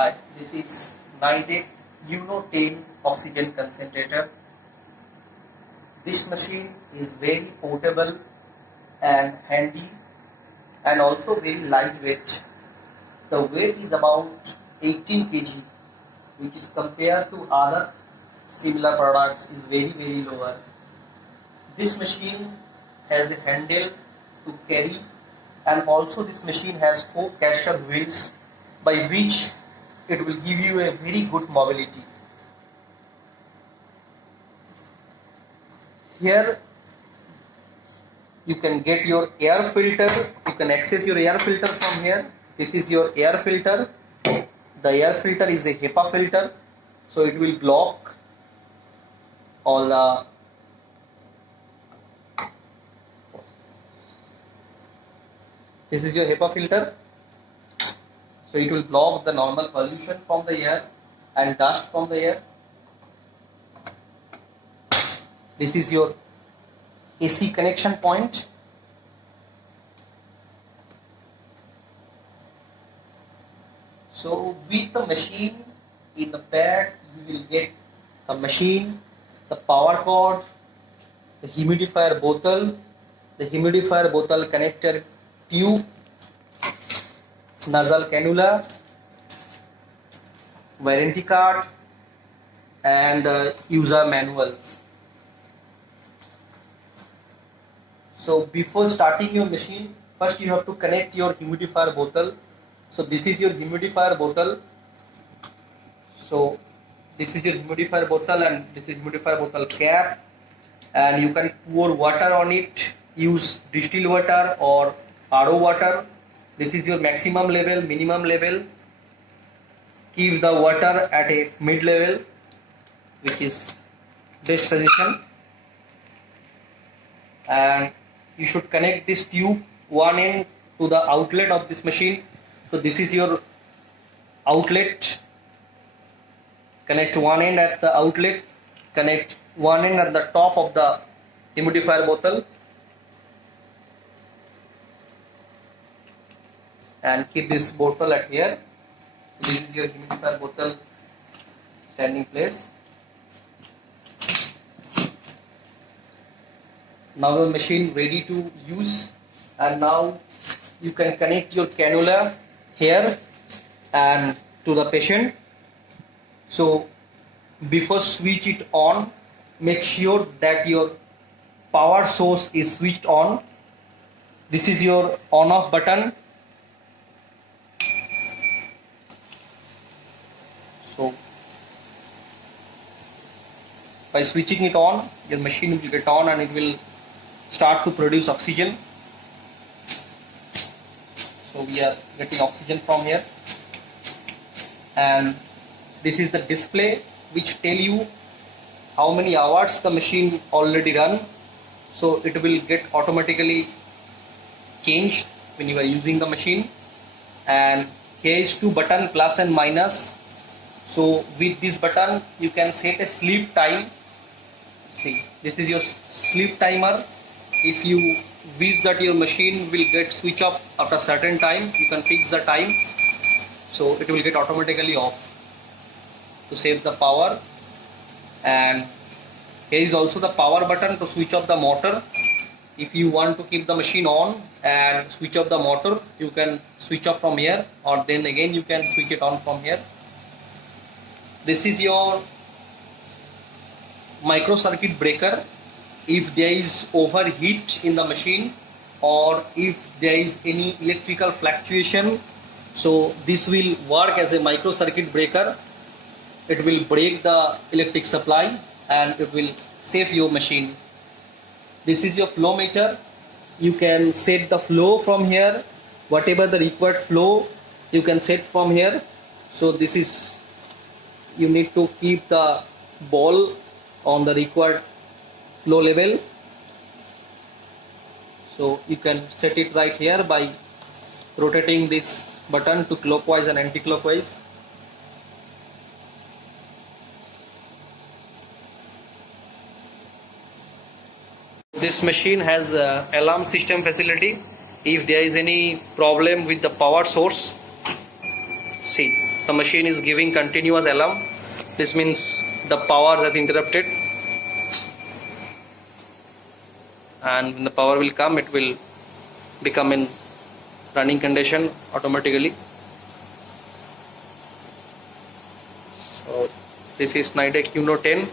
Hi, this is Nidec Uno 10 oxygen concentrator. This machine is very portable and handy and also very lightweight. The weight is about 18 kg, which is compared to other similar products is very lower. This machine has a handle to carry, and also this machine has 4 caster wheels by which it will give you a very good mobility. Here you can get your air filter, you can access your air filter from here. This is your air filter. The air filter is a HEPA filter, so it will block all the this is your HEPA filter, so it will block the normal pollution from the air and dust from the air. This is your AC connection point. So with the machine in the back, you will get the machine, the power cord, the humidifier bottle connector tube, nasal cannula, warranty card, and the user manual. So before starting your machine, first you have to connect your humidifier bottle. So this is your humidifier bottle. So this is your humidifier bottle and this is humidifier bottle cap, and you can pour water on it, use distilled water or RO water. This is your maximum level, minimum level. Keep the water at a mid level, which is best suggestion. And you should connect this tube one end to the outlet of this machine. So this is your outlet. Connect one end at the outlet, connect one end at the top of the humidifier bottle, and keep this bottle at here. This is your humidifier bottle standing place. Now your machine ready to use, and now you can connect your cannula here and to the patient. So before switch it on, make sure that your power source is switched on. This is your on off button. So by switching it on, your machine will get on and it will start to produce oxygen. So we are getting oxygen from here, and this is the display which tell you how many hours the machine already run. So it will get automatically changed when you are using the machine. And here is 2 button, plus and minus. So with this button you can set a sleep time. See, this is your sleep timer. If you wish that your machine will get switch off after a certain time, you can fix the time, so it will get automatically off to save the power. And here is also the power button to switch off the motor. If you want to keep the machine on and switch off the motor, you can switch off from here, or then again you can switch it on from here. This is your micro circuit breaker. If there is overheat in the machine, or if there is any electrical fluctuation, so this will work as a micro circuit breaker. It will break the electric supply and it will save your machine. This is your flow meter. You can set the flow from here. Whatever the required flow you can set from here. So this is, you need to keep the ball on the required flow level. So you can set it right here by rotating this button to clockwise and anti-clockwise. This machine has alarm system facility. If there is any problem with the power source, see, the machine is giving continuous alarm. This means the power has interrupted, and when the power will come, it will become in running condition automatically. So this is Nidec UNO 10.